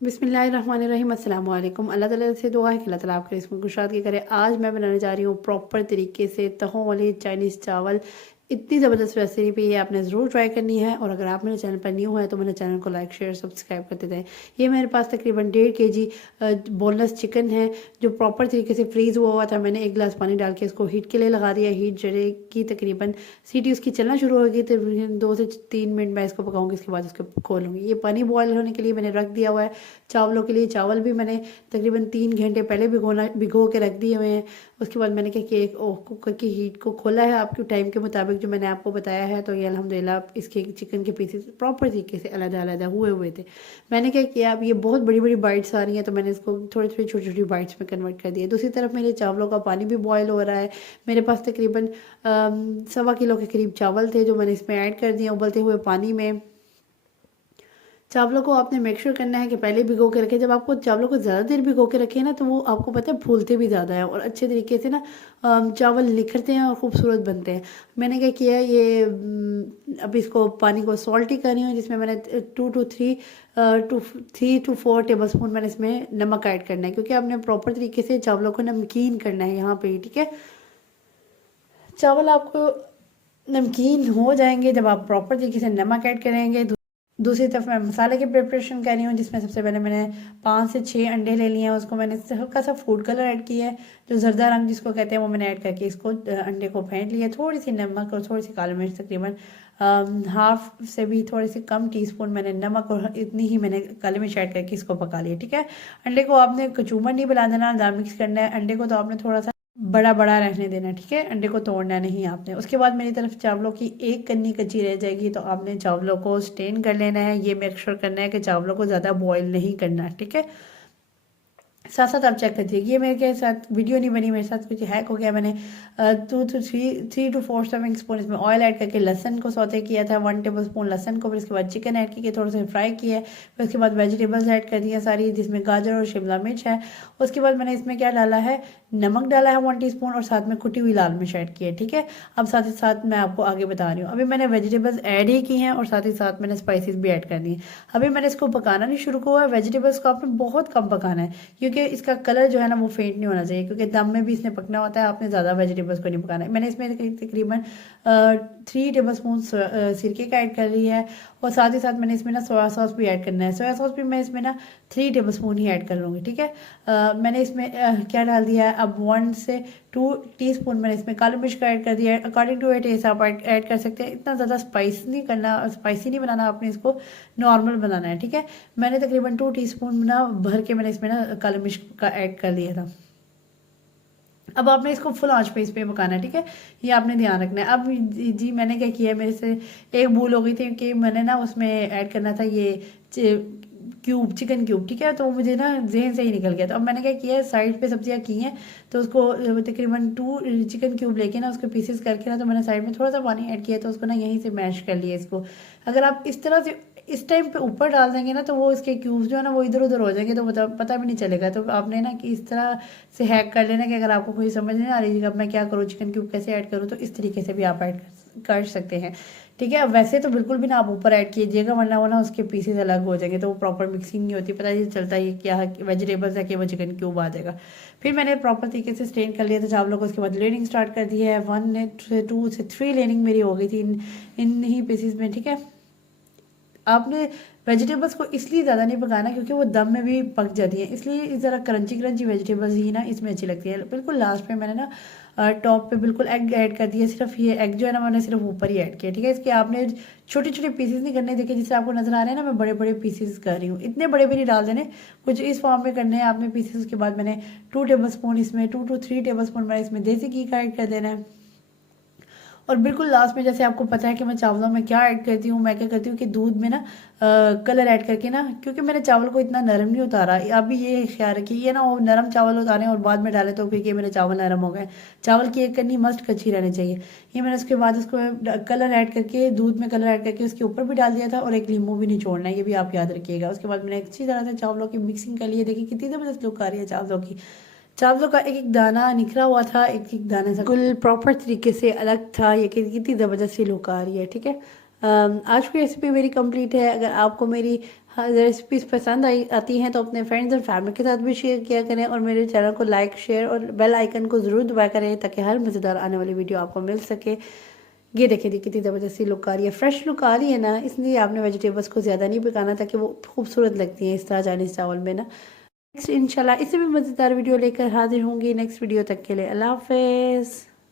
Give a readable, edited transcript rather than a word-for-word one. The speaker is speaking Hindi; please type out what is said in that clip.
बिस्मिल्लाहिर्रहमानिर्रहीम अस्सलाम वालेकुम। अल्लाह ताला से दुआ है कि अल्लाह ताला आपके इसमें कुशाद की करे। आज मैं बनाने जा रही हूँ प्रॉपर तरीके से तहों वाले चाइनीज़ चावल। इतनी ज़बरदस्त रेसिपी है, आपने ज़रूर ट्राई करनी है। और अगर आप मेरे चैनल पर न्यू हैं तो मेरे चैनल को लाइक शेयर सब्सक्राइब करते जाएँ। ये मेरे पास तकरीबन 1.5 kg बोनलेस चिकन है जो प्रॉपर तरीके से फ्रीज़ हुआ हुआ था। मैंने 1 गिलास पानी डाल के इसको हीट के लिए लगा दिया। हीट जड़ेगी, तकरीबन सीटी उसकी चलना शुरू होगी, तकरीबन 2 से 3 मिनट मैं इसको पकाऊंगी। इसके बाद इसको खोलूँगी। ये पानी बॉयल होने के लिए मैंने रख दिया हुआ है। चावलों के लिए चावल भी मैंने तकरीबन 3 घंटे पहले भिगो के रख दिए हुए हैं। उसके बाद मैंने क्या किया, एक कुकर की हीट को खोला है आपके टाइम के मुताबिक जो मैंने आपको बताया है। तो ये अल्हम्दुलिल्लाह इसके चिकन के पीसेस प्रॉपर तरीके से अलग-अलग हुए थे। मैंने क्या किया, अब ये बहुत बड़ी-बड़ी बाइट्स आ रही हैं तो मैंने इसको थोड़ी-थोड़ी छोटी-छोटी बाइट्स में कन्वर्ट कर दिया। दूसरी तरफ मेरे चावलों का पानी भी बॉयल हो रहा है। मेरे पास तकरीबन 1.25 किलो के करीब चावल थे जो मैंने इसमें ऐड कर दिए उबलते हुए पानी में। चावलों को आपने मेक श्योर करना है कि पहले भिगो के रखें। जब आपको चावलों को ज़्यादा देर भिगो के रखें ना तो वो आपको पता है फूलते भी ज़्यादा है और अच्छे तरीके से ना चावल निखरते हैं और खूबसूरत बनते हैं। मैंने क्या किया, ये अब इसको पानी को सॉल्टी कर रही हूँ जिसमें मैंने 3 to 4 टेबल स्पून मैंने इसमें नमक ऐड करना है क्योंकि आपने प्रॉपर तरीके से चावलों को नमकीन करना है यहाँ पे। ठीक है, चावल आपको नमकीन हो जाएंगे जब आप प्रॉपर तरीके से नमक ऐड करेंगे। दूसरी तरफ मैं मसाले की प्रिपरेशन कर रही हूँ जिसमें सबसे पहले मैंने 5 से 6 अंडे ले लिए हैं। उसको मैंने हल्का सा फूड कलर ऐड किया है जो जर्दा रंग जिसको कहते हैं वो मैंने ऐड करके इसको अंडे को फेंट लिया। थोड़ी सी नमक और थोड़ी सी काली मिर्च, तकरीबन हाफ से भी थोड़ी सी कम टीस्पून मैंने नमक और इतनी ही मैंने काली मिर्च ऐड करके इसको पका लिया। ठीक है, अंडे को आपने कचूमर नहीं बना देना, दाल मिक्स करना है। अंडे को तो आपने थोड़ा सा बड़ा बड़ा रहने देना। ठीक है, अंडे को तोड़ना नहीं आपने। उसके बाद मेरी तरफ चावलों की एक कन्नी कच्ची रह जाएगी तो आपने चावलों को स्टेन कर लेना है। ये मेक श्योर करना है कि चावलों को ज़्यादा बॉईल नहीं करना। ठीक है, साथ साथ आप चेक करिए। ये मेरे के साथ वीडियो नहीं बनी, मेरे साथ कुछ हैक हो गया। मैंने 3 to 4 सर्विंग स्पून इसमें ऑयल ऐड करके लहसन को सौते किया था, 1 टेबल स्पून लहसन को। फिर उसके बाद चिकन ऐड करके थोड़ा सा फ्राई किया है। फिर उसके बाद वेजिटेबल्स ऐड कर दिया सारी, जिसमें गाजर और शिमला मिर्च है। उसके बाद मैंने इसमें क्या डाला है, नमक डाला है 1 टीस्पून और साथ में कुटी हुई लाल मिर्च ऐड की है। ठीक है, अब साथ ही साथ मैं आपको आगे बता रही हूँ। अभी मैंने वेजिटेबल्स ऐड ही की हैं और साथ ही साथ मैंने स्पाइसेस भी ऐड कर दी हैं। अभी मैंने इसको पकाना नहीं शुरू हुआ है। वेजिटेबल्स को आपने बहुत कम पकाना है क्योंकि इसका कलर जो है ना वो फेंट नहीं होना चाहिए क्योंकि दम में भी इसने पकना होता है। आपने ज़्यादा वेजिटेबल्स को नहीं पकाना है। मैंने इसमें तकरीबन 3 टेबल स्पून सिरके का ऐड कर रही है और साथ ही साथ मैंने इसमें ना सोया सॉस भी ऐड करना है। सोया सॉस भी मैं इसमें ना 3 टेबल स्पून ही ऐड कर लूँगी। ठीक है, मैंने इसमें क्या डाल दिया है, अब 1 से 2 टीस्पून मैंने इसमें काली मिर्च का ऐड कर दिया है। अकॉर्डिंग टू टेस्ट आप ऐड कर सकते हैं। इतना ज़्यादा स्पाइस नहीं करना, स्पाइसी नहीं बनाना, आपने इसको नॉर्मल बनाना है। ठीक है, मैंने तकरीबन 2 टीस्पून ना भर के मैंने इसमें ना काली मिर्च का ऐड कर दिया था। अब आपने इसको फुल आंच पे इस पे पकाना है। ठीक है, ये आपने ध्यान रखना है। अब जी मैंने क्या किया है, मेरे से एक भूल हो गई थी कि मैंने ना उसमें ऐड करना था ये क्यूब, चिकन क्यूब। ठीक है, तो मुझे ना जहन से ही निकल गया। तो अब मैंने क्या किया है, साइड पे सब्जियां की हैं तो उसको तकरीबन 2 चिकन क्यूब लेके ना उसके पीसेस करके ना तो मैंने साइड में थोड़ा सा पानी ऐड किया तो उसको ना यहीं से मैश कर लिया इसको। अगर आप इस तरह से इस टाइम पे ऊपर डाल देंगे ना तो वो इसके क्यूब्स जो है ना वो इधर उधर हो जाएंगे तो पता भी नहीं चलेगा। तो आपने ना कि इस तरह से हैक कर लेना कि अगर आपको कोई समझ नहीं आ रही अब मैं क्या करूँ, चिकन क्यूब कैसे ऐड करूँ, तो इस तरीके से भी आप ऐड कर सकते हैं। ठीक है, वैसे तो बिल्कुल भी ना आप ऊपर ऐड कीजिएगा वरना वो ना उसके पीसेस अलग हो जाएंगे तो वो प्रॉपर मिक्सिंग नहीं होती, पता नहीं चलता ये क्या वेजिटेबल्स है कि वो चिकन क्यूब आ जाएगा। फिर मैंने प्रॉपर तरीके से स्टेन कर लिया था चावलों को। उसके बाद लेनिंग स्टार्ट कर दी है। 1 से 2 से 3 लेनिंग मेरी हो गई थी इन ही पीसेस में। ठीक है, आपने वेजिटेबल्स को इसलिए ज़्यादा नहीं पकाना क्योंकि वो दम में भी पक जाती हैं, इसलिए ज़रा क्रंची क्रंची वेजिटेबल्स ही ना इसमें अच्छी लगती है। बिल्कुल लास्ट में मैंने ना टॉप पे बिल्कुल एग ऐड कर दिया। सिर्फ ये एग जो है ना मैंने सिर्फ ऊपर ही ऐड किया। ठीक है, इसके आपने छोटे छोटे पीसेस नहीं करने। देखिए जिससे आपको नजर आ रहे हैं ना मैं बड़े बड़े पीसेस कर रही हूँ, इतने बड़े भी नहीं डाल देने, कुछ इस फॉर्म में करने हैं आपने पीसेस। उसके बाद मैंने 2 टेबल स्पून इसमें 2 to 3 टेबल स्पून मैंने इसमें देसी घी का ऐड कर देना है। और बिल्कुल लास्ट में जैसे आपको पता है कि मैं चावलों में क्या ऐड करती हूँ, मैं क्या करती हूँ कि दूध में ना कलर ऐड करके ना, क्योंकि मैंने चावल को इतना नरम नहीं उतारा। अभी ये ख्याल रखिए ये ना वो नरम चावल उतारें और बाद में डालें तो फिर ये मेरे चावल नरम हो गए। चावल की एक कन्नी मस्ट कच्ची रहनी चाहिए। ये मैंने उसके बाद उसको कलर ऐड करके, दूध में कलर ऐड करके उसके ऊपर भी डाल दिया था और एक नींबू भी निचोड़ना है, ये भी आप याद रखिएगा। उसके बाद मैंने अच्छी तरह से चावलों की मिक्सिंग कर ली है। देखिए कितनी ज़बरदस्त लुक आ रही है चावलों की। चावलों का एक एक दाना निखरा हुआ था, एक एक दाने से बिल्कुल प्रॉपर तरीके से अलग था। ये कितनी ज़बरदस्त सी लुक आ रही है। ठीक है, आज की रेसिपी मेरी कंप्लीट है। अगर आपको मेरी हाँ, रेसिपीज़ पसंद आती हैं तो अपने फ्रेंड्स और फैमिली के साथ भी शेयर किया करें, और मेरे चैनल को लाइक, शेयर और बेल आइकन को ज़रूर दबाया करें ताकि हर मज़ेदार आने वाली वीडियो आपको मिल सके। ये देखिए कितनी ज़बरदस्ती लुक आ रही है, फ्रेश लुक आ रही है ना, इसलिए आपने वेजिटेबल्स को ज़्यादा नहीं पकाना ताकि वो खूबसूरत लगती हैं इस तरह चाइनीज़ चावल में ना। नेक्स्ट इंशाल्लाह इससे भी मज़ेदार वीडियो लेकर हाजिर होंगी। नेक्स्ट वीडियो तक के लिए अल्लाह हाफ़िज़।